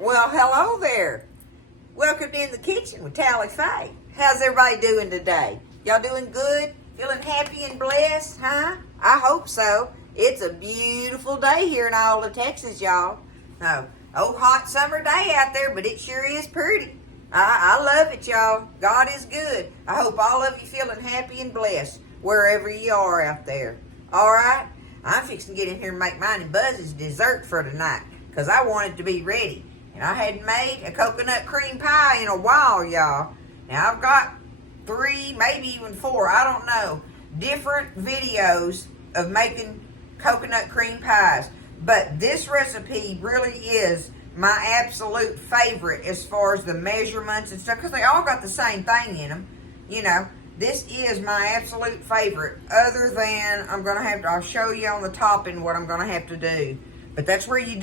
Well, hello there. Welcome in the kitchen with Tally Faye. How's everybody doing today? Y'all doing good? Feeling happy and blessed, huh? I hope so. It's a beautiful day here in Alta, Texas, y'all. No, hot summer day out there, but it sure is pretty. I love it, y'all. God is good. I hope all of you feeling happy and blessed wherever you are out there. All right? I'm fixing to get in here and make mine and Buzz's dessert for tonight because I want it to be ready. And I hadn't made a coconut cream pie in a while, y'all. Now, I've got 3, maybe even 4, I don't know, different videos of making coconut cream pies. But this recipe really is my absolute favorite as far as the measurements and stuff, because they all got the same thing in them. You know, this is my absolute favorite, other than I'll show you on the topping what I'm going to have to do. But that's where you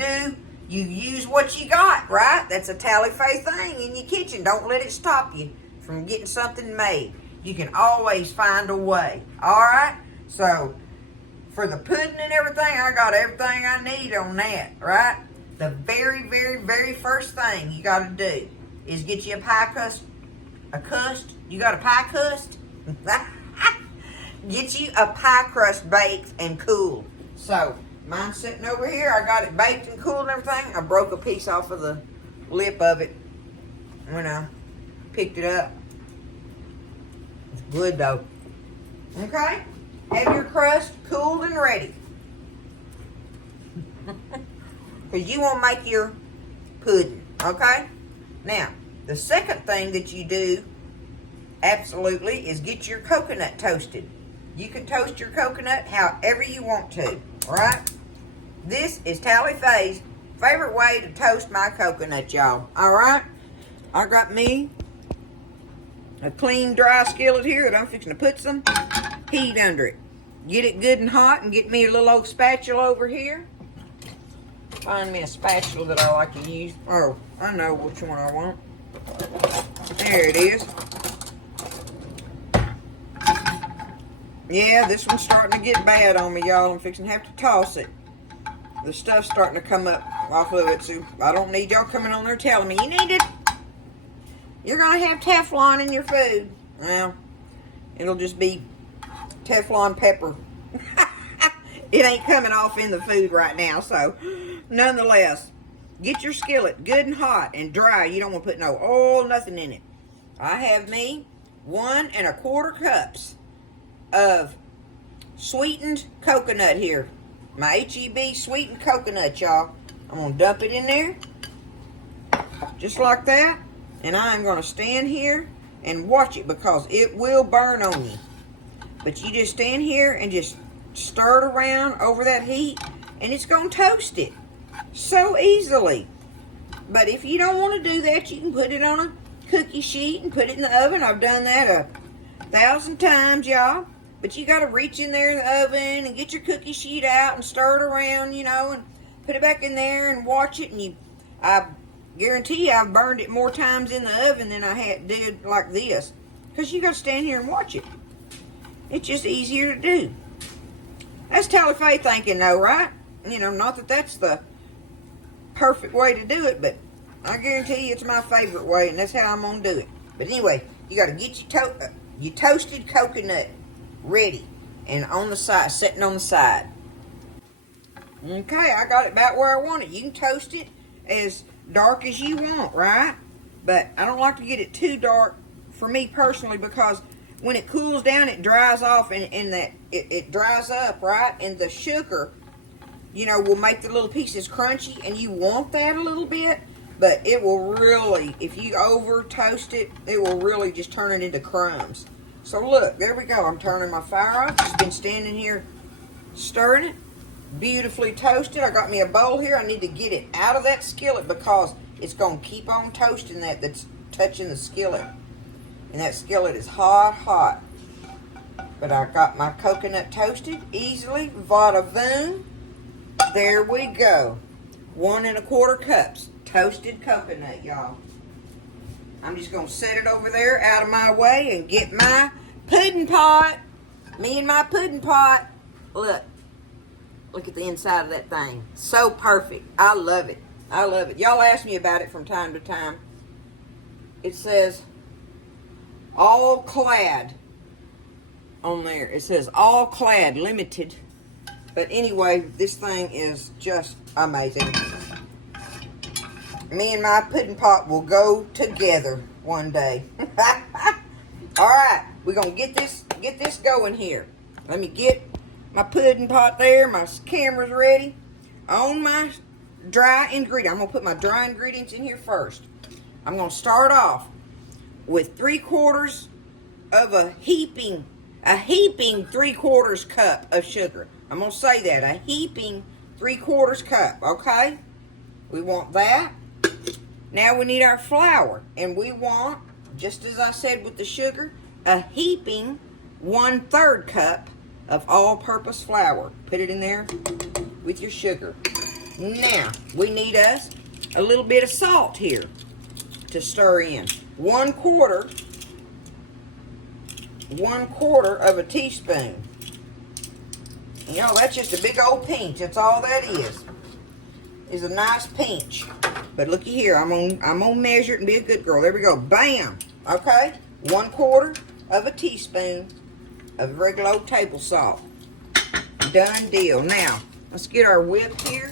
use what you got, right? That's a Tally Faye thing in your kitchen. Don't let it stop you from getting something made. You can always find a way, all right? So, for the pudding and everything, I got everything I need on that, right? The very, very, very first thing you got to do is get you a pie crust. You got a pie crust? Get you a pie crust baked and cooled. So, mine's sitting over here. I got it baked and cooled and everything. I broke a piece off of the lip of it when I picked it up. It's good though. Okay? Have your crust cooled and ready. Because you want to make your pudding. Okay? Now, the second thing that you do, absolutely, is get your coconut toasted. You can toast your coconut however you want to. Alright? This is Tally Faye's favorite way to toast my coconut, y'all. Alright? I got me a clean, dry skillet here that I'm fixing to put some heat under it. Get it good and hot, and get me a little old spatula over here. Find me a spatula that I like to use. Oh, I know which one I want. There it is. Yeah, this one's starting to get bad on me, y'all. I'm fixing to have to toss it. The stuff's starting to come up off of it, so I don't need y'all coming on there telling me, you need it. You're going to have Teflon in your food. Well, it'll just be Teflon pepper. It ain't coming off in the food right now, so nonetheless, get your skillet good and hot and dry. You don't want to put no oil, nothing in it. I have me 1 1/4 cups of sweetened coconut here. My H-E-B sweetened coconut, y'all. I'm going to dump it in there. Just like that. And I'm going to stand here and watch it because it will burn on you. But you just stand here and just stir it around over that heat, and it's going to toast it so easily. But if you don't want to do that, you can put it on a cookie sheet and put it in the oven. I've done that 1,000 times, y'all. But you got to reach in there in the oven and get your cookie sheet out and stir it around, you know, and put it back in there and watch it. And I guarantee you I've burned it more times in the oven than I did like this. Because you got to stand here and watch it. It's just easier to do. That's Tally Faye thinking though, right? You know, not that that's the perfect way to do it, but I guarantee you it's my favorite way, and that's how I'm going to do it. But anyway, you got to get your toasted coconut ready and on the side, sitting on the side. Okay, I got it about where I want it. You can toast it as dark as you want, right? But I don't like to get it too dark for me personally, because when it cools down, it dries off, and it dries up, right? And the sugar, you know, will make the little pieces crunchy, and you want that a little bit, but it will really, if you over toast it, it will really just turn it into crumbs. So look, there we go. I'm turning my fire off. Just been standing here stirring it. Beautifully toasted. I got me a bowl here. I need to get it out of that skillet because it's going to keep on toasting that's touching the skillet. And that skillet is hot, hot. But I got my coconut toasted easily. Vada voom. There we go. 1 1/4 cups toasted coconut, y'all. I'm just going to set it over there out of my way and get my pudding pot. Me and my pudding pot. Look at the inside of that thing. So perfect. I love it. I love it. Y'all ask me about it from time to time. It says all clad on there. It says all clad limited. But anyway, this thing is just amazing. Me and my pudding pot will go together one day. All right, we're gonna get this going here. Let me get my pudding pot there. My camera's ready. On my dry ingredient, I'm gonna put my dry ingredients in here first. I'm gonna start off with 3/4 of a heaping 3/4 cup of sugar. I'm gonna say that, a heaping 3/4 cup. Okay, we want that. Now we need our flour, and we want, just as I said with the sugar, a heaping 1/3 cup of all-purpose flour. Put it in there with your sugar. Now we need us a little bit of salt here to stir in. 1/4 of a teaspoon. You know, that's just a big old pinch. That's all that is a nice pinch. But looky here, I'm gonna measure it and be a good girl. There we go. Bam. Okay. 1/4 of a teaspoon of regular old table salt. Done deal. Now let's get our whip here.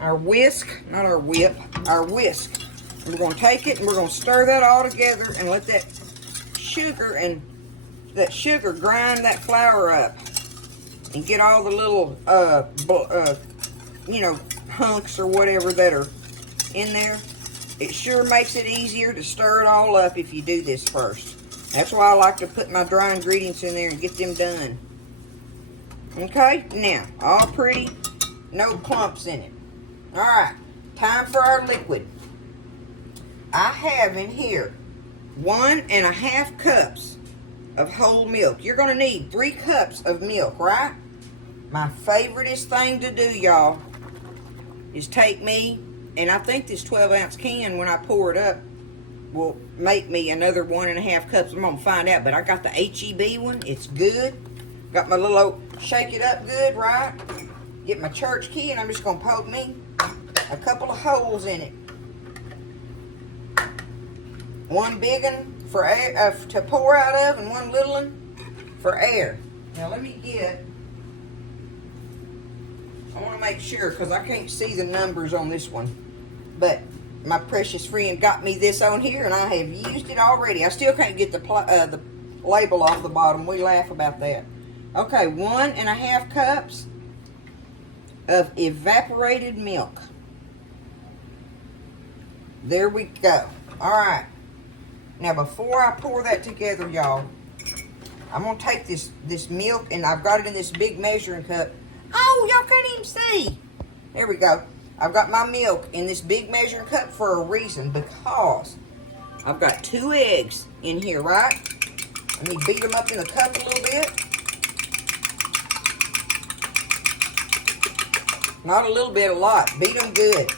Our whisk, not our whip. Our whisk. And we're gonna take it and we're gonna stir that all together and let that sugar grind that flour up and get all the little you know, hunks or whatever that are in there. It sure makes it easier to stir it all up if you do this first. That's why I like to put my dry ingredients in there and get them done. Okay, now, all pretty, no clumps in it. All right, time for our liquid. I have in here 1.5 cups of whole milk. You're gonna need 3 cups of milk, right? My favoriteest thing to do, y'all, is take me, and I think this 12-ounce can, when I pour it up, will make me another 1.5 cups. I'm gonna find out, but I got the HEB one. It's good. Got my little old, shake it up good, right? Get my church key, and I'm just gonna poke me a couple of holes in it. One big one for air, to pour out of, and one little one for air. Now let me get, I want to make sure because I can't see the numbers on this one, but my precious friend got me this on here and I have used it already. I still can't get the label off the bottom. We laugh about that. Okay, 1.5 cups of evaporated milk. There we go. All right. Now before I pour that together, y'all, I'm gonna take this milk, and I've got it in this big measuring cup. Oh, y'all can't even see. There we go. I've got my milk in this big measuring cup for a reason, because I've got 2 eggs in here, right? Let me beat them up in the cup a little bit. Not a little bit, a lot. Beat them good.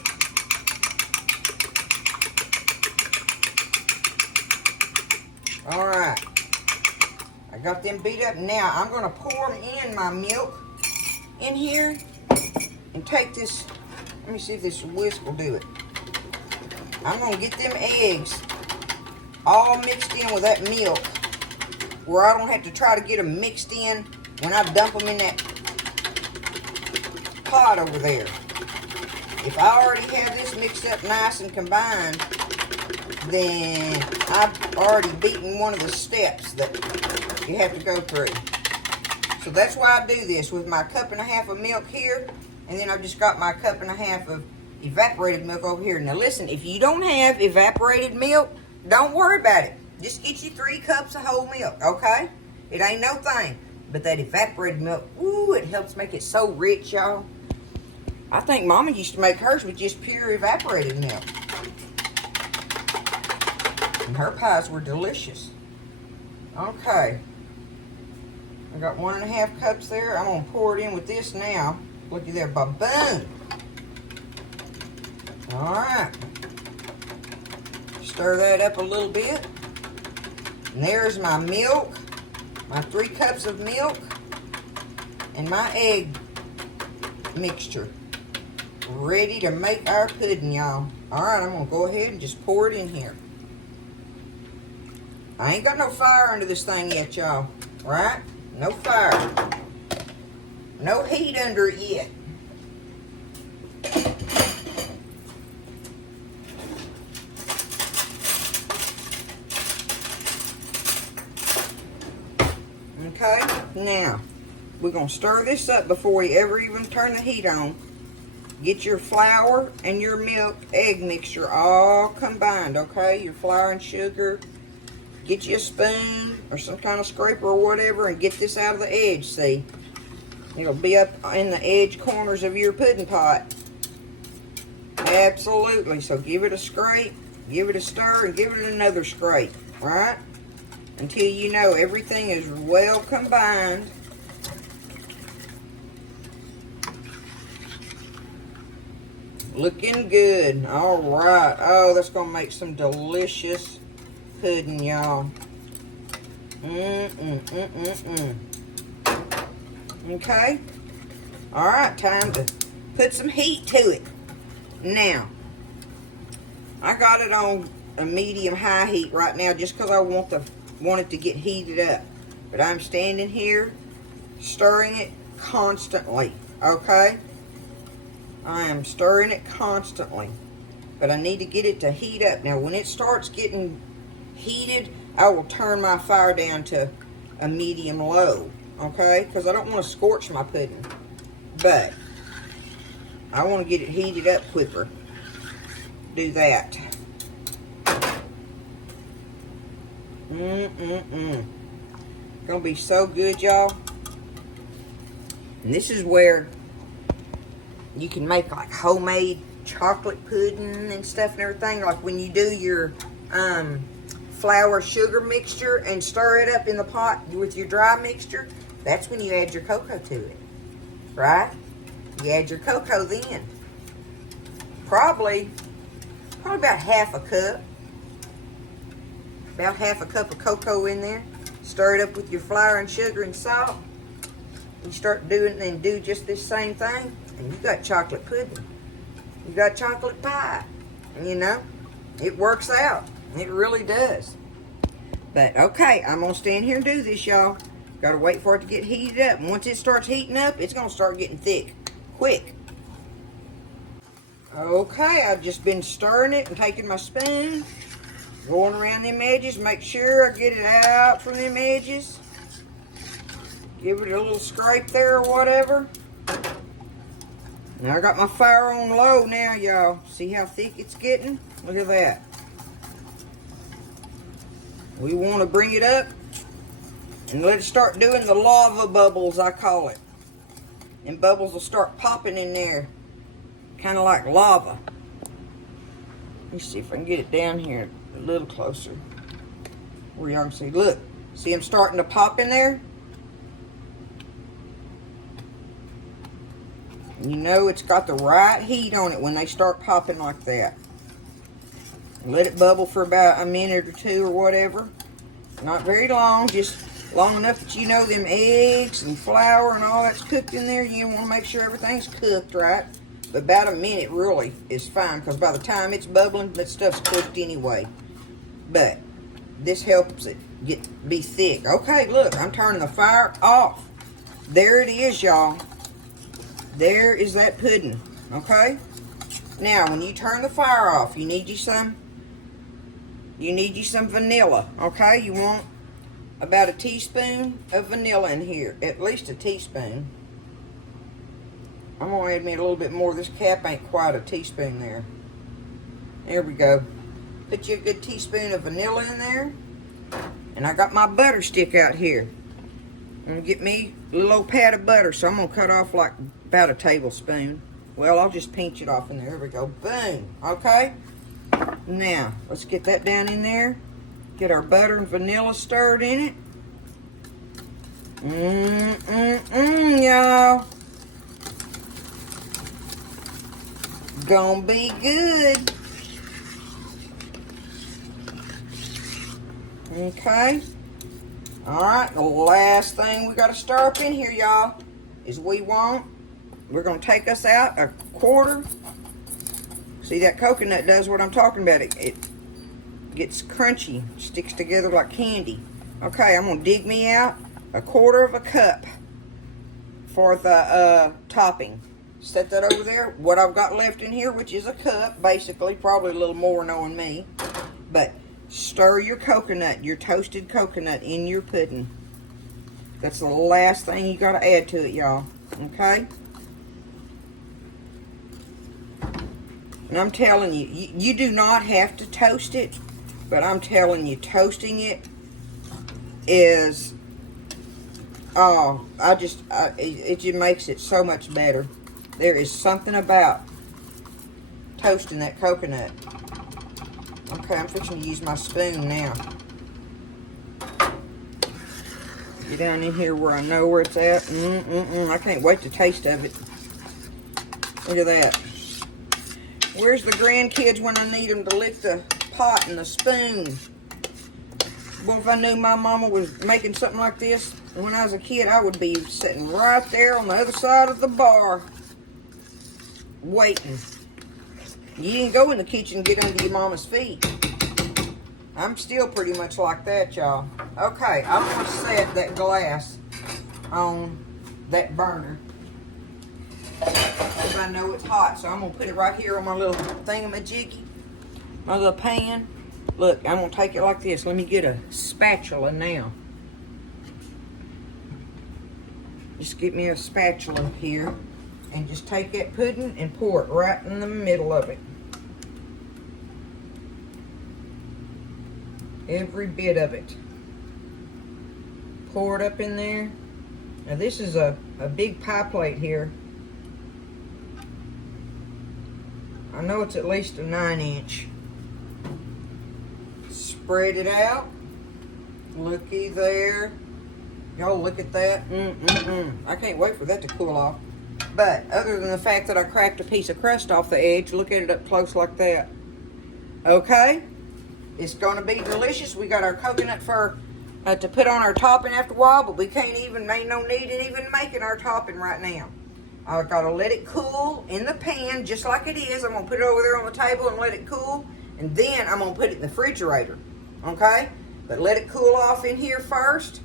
All right. I got them beat up. Now I'm going to pour in my milk in here and take this. Let me see if this whisk will do it. I'm going to get them eggs all mixed in with that milk, where I don't have to try to get them mixed in when I dump them in that pot over there. If I already have this mixed up nice and combined, then I've already beaten one of the steps that you have to go through. So that's why I do this with my 1.5 cups of milk here, and then I've just got my 1.5 cups of evaporated milk over here. Now listen, if you don't have evaporated milk, don't worry about it. Just get you 3 cups of whole milk, okay? It ain't no thing. But that evaporated milk, ooh, it helps make it so rich, y'all. I think Mama used to make hers with just pure evaporated milk. And her pies were delicious. Okay. I got 1.5 cups there. I'm going to pour it in with this now. Looky there, ba-boom. All right. Stir that up a little bit. And there's my milk, my 3 cups of milk, and my egg mixture ready to make our pudding, y'all. Alright, I'm going to go ahead and just pour it in here. I ain't got no fire under this thing yet, y'all. Right? No fire. No heat under it yet. Okay, now we're going to stir this up before we ever even turn the heat on. Get your flour and your milk egg mixture all combined, okay? Your flour and sugar. Get you a spoon or some kind of scraper or whatever and get this out of the edge, see? It'll be up in the edge corners of your pudding pot. Absolutely. So give it a scrape, give it a stir, and give it another scrape, right? Until you know everything is well combined. Looking good. All right. Oh, that's going to make some delicious pudding, y'all. Okay. All right, time to put some heat to it. Now, I got it on a medium-high heat right now just because I want it to get heated up. But I'm standing here stirring it constantly, okay? I am stirring it constantly, but I need to get it to heat up. Now, when it starts getting heated, I will turn my fire down to a medium-low, okay? Because I don't want to scorch my pudding, but I want to get it heated up quicker. Do that. Gonna be so good, y'all. And this is where you can make like homemade chocolate pudding and stuff and everything. Like when you do your flour sugar mixture and stir it up in the pot with your dry mixture, that's when you add your cocoa to it, right? You add your cocoa then. Probably about half a cup. About half a cup of cocoa in there. Stir it up with your flour and sugar and salt. You start doing and do just this same thing, and you got chocolate pudding. You got chocolate pie. You know, it works out. It really does. But okay, I'm gonna stand here and do this, y'all. Gotta wait for it to get heated up. And once it starts heating up, it's gonna start getting thick. Quick. Okay, I've just been stirring it and taking my spoon, going around them edges, make sure I get it out from them edges. Give it a little scrape there or whatever. Now I got my fire on low now, y'all. See how thick it's getting? Look at that. We want to bring it up and let it start doing the lava bubbles, I call it. And bubbles will start popping in there, kind of like lava. Let me see if I can get it down here a little closer where y'all can see. Look, see them starting to pop in there? You know it's got the right heat on it when they start popping like that. Let it bubble for about a minute or two or whatever. Not very long, just long enough that you know them eggs and flour and all that's cooked in there. You want to make sure everything's cooked right. But about a minute really is fine, because by the time it's bubbling, that stuff's cooked anyway. But this helps it be thick. Okay, look, I'm turning the fire off. There it is, y'all. There is that pudding, okay? Now, when you turn the fire off, you need you some vanilla, okay? You want about a teaspoon of vanilla in here, at least a teaspoon. I'm gonna add me a little bit more. This cap ain't quite a teaspoon there. There we go. Put you a good teaspoon of vanilla in there. And I got my butter stick out here. I'm gonna get me a little old pat of butter, so I'm gonna cut off like about a tablespoon. Well, I'll just pinch it off in there. There we go. Boom. Okay? Now, let's get that down in there. Get our butter and vanilla stirred in it. Y'all. Gonna be good. Okay. Alright, the last thing we gotta stir up in here, y'all, is we're gonna take us out a quarter See, that coconut does what I'm talking about. It gets crunchy, sticks together like candy. Okay, I'm gonna dig me out 1/4 of a cup for the topping. Set that over there. What I've got left in here, which is a cup, basically, probably a little more knowing me. But stir your coconut, your toasted coconut, in your pudding. That's the last thing you gotta add to it, y'all. Okay? And I'm telling you, you do not have to toast it, but I'm telling you, toasting it is, oh, it just makes it so much better. There is something about toasting that coconut. Okay, I'm fixing to use my spoon now. Get down in here where I know where it's at. I can't wait to taste of it. Look at that. Where's the grandkids when I need them to lick the pot and the spoon? Well, if I knew my mama was making something like this when I was a kid, I would be sitting right there on the other side of the bar, waiting. You didn't go in the kitchen and get under your mama's feet. I'm still pretty much like that, y'all. Okay, I'm going to set that glass on that burner. Because I know it's hot, so I'm going to put it right here on my little thingamajiggy, my little pan. Look, I'm going to take it like this. Let me get a spatula now. Just get me a spatula here and just take that pudding and pour it right in the middle of it. Every bit of it. Pour it up in there. Now this is a big pie plate here. I know it's at least a 9-inch. Spread it out. Looky there. Y'all look at that. I can't wait for that to cool off. But other than the fact that I cracked a piece of crust off the edge, look at it up close like that. Okay? It's going to be delicious. We got our coconut for to put on our topping after a while, but we can't even, ain't no need in even making our topping right now. I've got to let it cool in the pan just like it is. I'm going to put it over there on the table and let it cool, and then I'm going to put it in the refrigerator. Okay? But let it cool off in here first.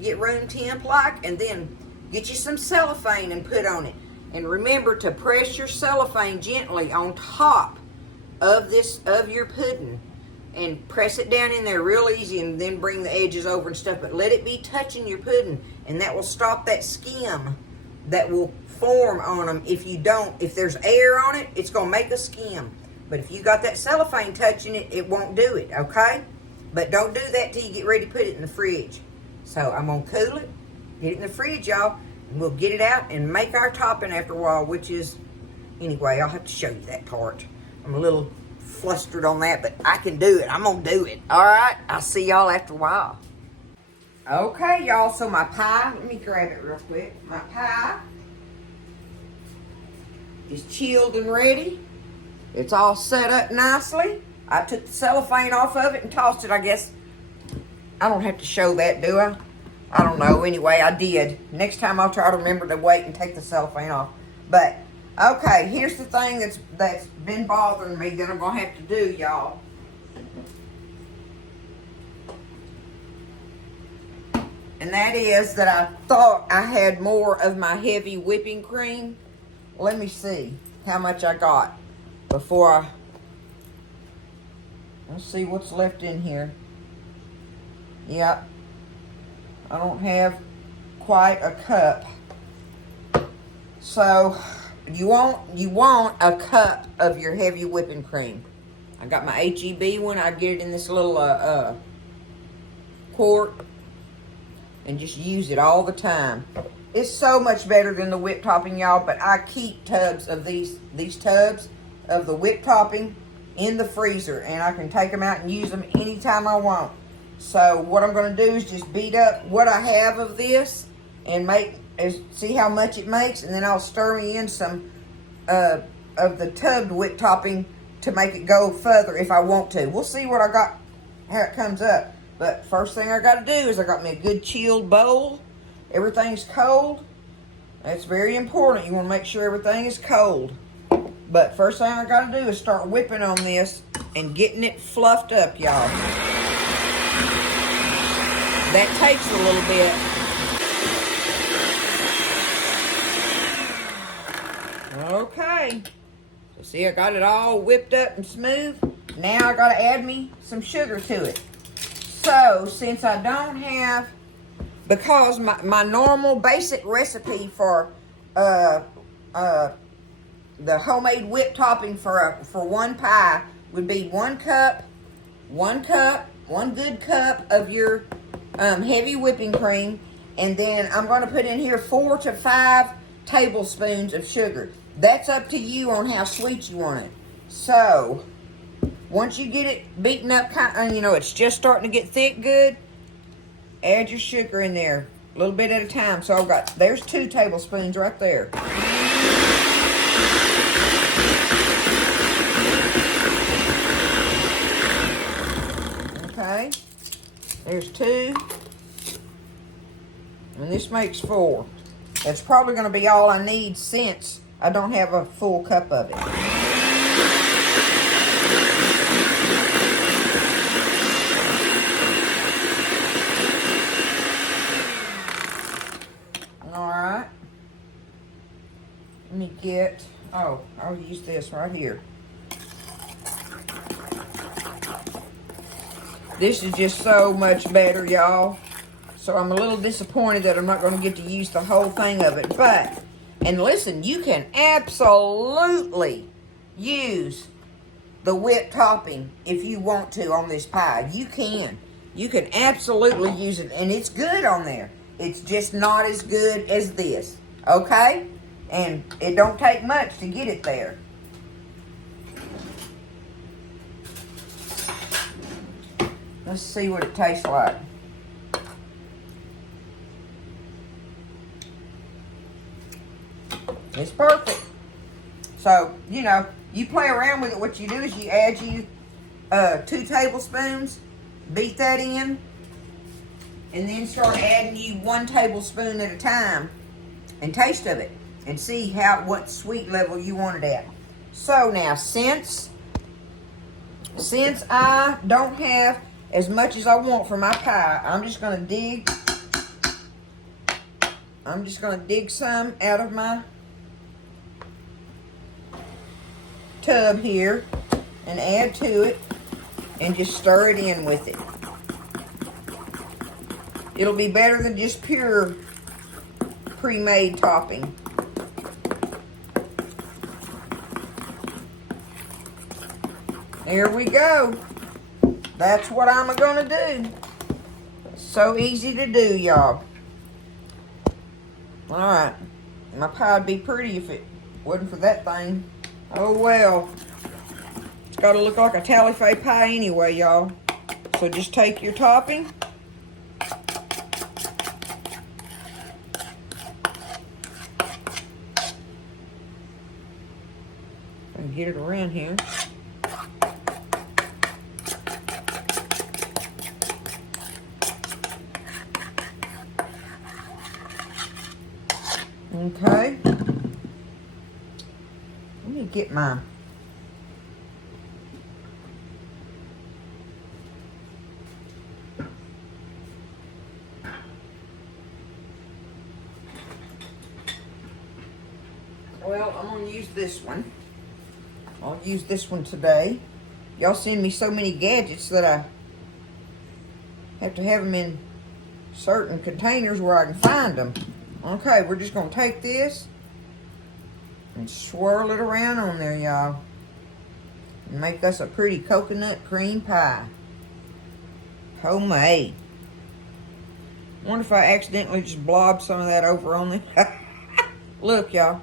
Get room temp like, and then get you some cellophane and put on it. And remember to press your cellophane gently on top of your pudding. And press it down in there real easy, and then bring the edges over and stuff. But let it be touching your pudding, and that will stop that skim that will form on them. If there's air on it, it's going to make a skim. But if you got that cellophane touching it, it won't do it, okay? But don't do that till you get ready to put it in the fridge. So I'm going to cool it, get it in the fridge, y'all, and we'll get it out and make our topping after a while, which is, anyway, I'll have to show you that part. I'm a little flustered on that, but I can do it. I'm going to do it. All right? I'll see y'all after a while. Okay, y'all, so my pie, let me grab it real quick. My pie is chilled and ready. It's all set up nicely. I took the cellophane off of it and tossed it, I guess. I don't have to show that, do I? I don't know. Anyway, I did. Next time I'll try to remember to wait and take the cellophane off. But, okay, here's the thing that's been bothering me that I'm going to have to do, y'all. And that is that I thought I had more of my heavy whipping cream. Let me see how much I got before let's see what's left in here. Yep. I don't have quite a cup. So you want a cup of your heavy whipping cream. I got my HEB one. I get it in this little quart and just use it all the time. It's so much better than the whip topping, y'all, but I keep tubs of these tubs of the whip topping in the freezer, and I can take them out and use them anytime I want. So what I'm going to do is just beat up what I have of this and see how much it makes, and then I'll stir me in some of the tubbed whip topping to make it go further if I want to. We'll see what I got, how it comes up. But first thing I got to do is I got me a good chilled bowl. Everything's cold. That's very important. You want to make sure everything is cold. But first thing I gotta do is start whipping on this and getting it fluffed up, y'all. That takes a little bit. Okay. So see, I got it all whipped up and smooth. Now I gotta add me some sugar to it. So, since I don't have, because my normal basic recipe for the homemade whipped topping for one pie would be one good cup of your heavy whipping cream, and then I'm going to put in here 4 to 5 tablespoons of sugar. That's up to you on how sweet you want it. So, once you get it beaten up, you know, it's just starting to get thick good, add your sugar in there, a little bit at a time. So there's 2 tablespoons right there. Okay, there's 2, and this makes 4. That's probably going to be all I need since I don't have a full cup of it. Alright. Let me get, I'll use this right here. This is just so much better, y'all. So I'm a little disappointed that I'm not going to get to use the whole thing of it. But, and listen, you can absolutely use the whipped topping if you want to on this pie. You can. You can absolutely use it, and it's good on there. It's just not as good as this, okay? And it don't take much to get it there. Let's see what it tastes like. It's perfect. So, you know, you play around with it. What you do is you add 2 tablespoons, beat that in, and then start adding you 1 tablespoon at a time and taste of it and see what sweet level you want it at. So now, since I don't have as much as I want for my pie, I'm just going to dig some out of my tub here and add to it and just stir it in with it. It'll be better than just pure pre-made topping. There we go. That's what I'm gonna do. So easy to do, y'all. Alright. My pie would be pretty if it wasn't for that thing. Oh well. It's gotta look like a Tally-Fay pie anyway, y'all. So just take your topping. And get it around here. Okay. Let me get my well, I'm going to use this one. I'll use this one today. Y'all send me so many gadgets that I have to have them in certain containers where I can find them. Okay, we're just going to take this and swirl it around on there, y'all. And make us a pretty coconut cream pie. Homemade. Wonder if I accidentally just blobbed some of that over on there. Look, y'all.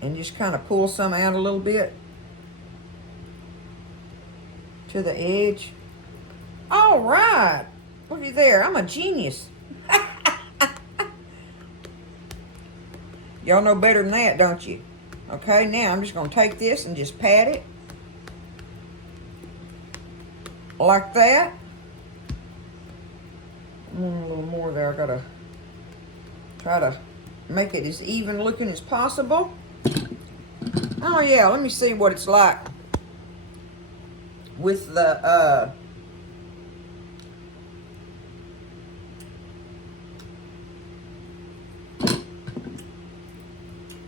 And just kind of pull some out a little bit to the edge. All right. Look at there. I'm a genius. Y'all know better than that, don't you? Okay, now I'm just going to take this and just pat it. Like that. A little more there. I got to try to Make it as even looking as possible. Oh yeah, let me see what it's like with the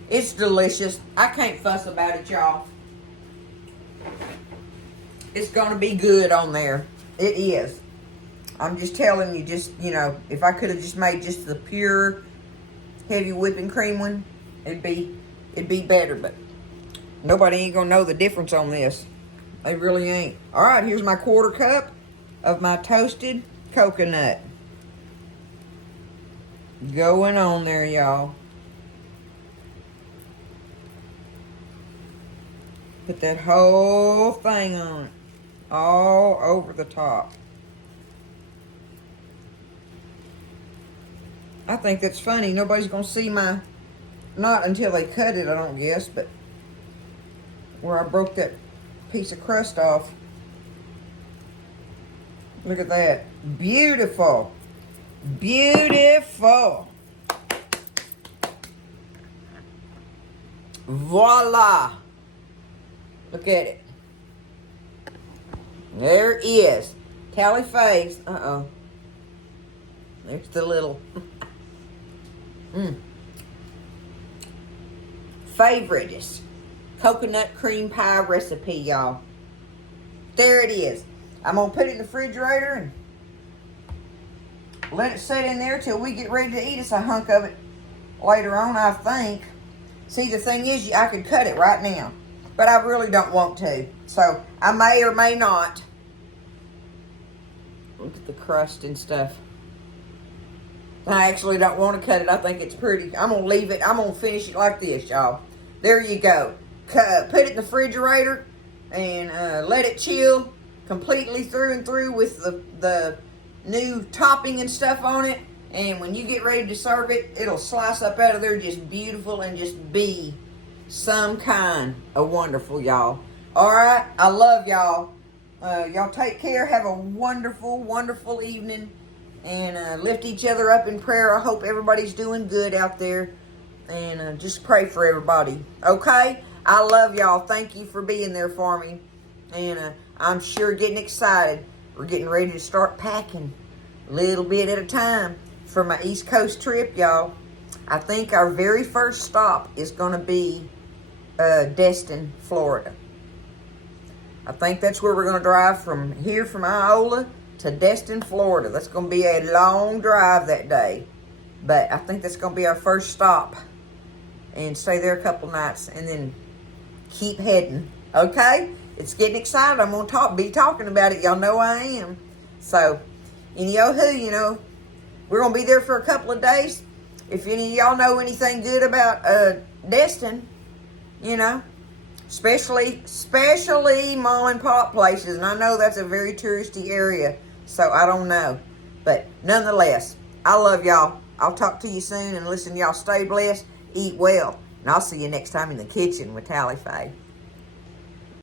it's delicious. I can't fuss about it, y'all. It's gonna be good on there. It is. I'm just telling you, just, you know, if I could have just made just the pure heavy whipping cream one, it'd be better, but nobody ain't gonna know the difference on this. They really ain't. All right, here's my 1/4 cup of my toasted coconut. Going on there, y'all. Put that whole thing on it. All over the top. I think that's funny. Nobody's going to see my, not until they cut it, I don't guess, but where I broke that piece of crust off. Look at that. Beautiful. Beautiful. Voila. Look at it. There it is. Tally face. Uh-oh. There's the little favoriteest coconut cream pie recipe, y'all. There it is. I'm going to put it in the refrigerator and let it sit in there till we get ready to eat us a hunk of it later on, I think. See, the thing is, I could cut it right now, but I really don't want to. So, I may or may not. Look at the crust and stuff. I actually don't want to cut it. I think it's pretty. I'm going to leave it. I'm going to finish it like this, y'all. There you go. Put it in the refrigerator and let it chill completely through and through with the new topping and stuff on it. And when you get ready to serve it, it'll slice up out of there just beautiful and just be some kind of wonderful, y'all. All right. I love y'all. Y'all take care. Have a wonderful, wonderful evening. And lift each other up in prayer. I hope everybody's doing good out there. And just pray for everybody. Okay? I love y'all. Thank you for being there for me. And I'm sure getting excited. We're getting ready to start packing a little bit at a time for my East Coast trip, y'all. I think our very first stop is going to be Destin, Florida. I think that's where we're going to drive from here, from Iola to Destin, Florida. That's going to be a long drive that day. But I think that's going to be our first stop. And stay there a couple nights and then keep heading. Okay? It's getting excited. I'm going to be talking about it. Y'all know I am. So, anywho, we're going to be there for a couple of days. If any of y'all know anything good about Destin, especially mom and pop places. And I know that's a very touristy area. So, I don't know. But, nonetheless, I love y'all. I'll talk to you soon. And listen, y'all stay blessed. Eat well. And I'll see you next time in the kitchen with Tally Faye.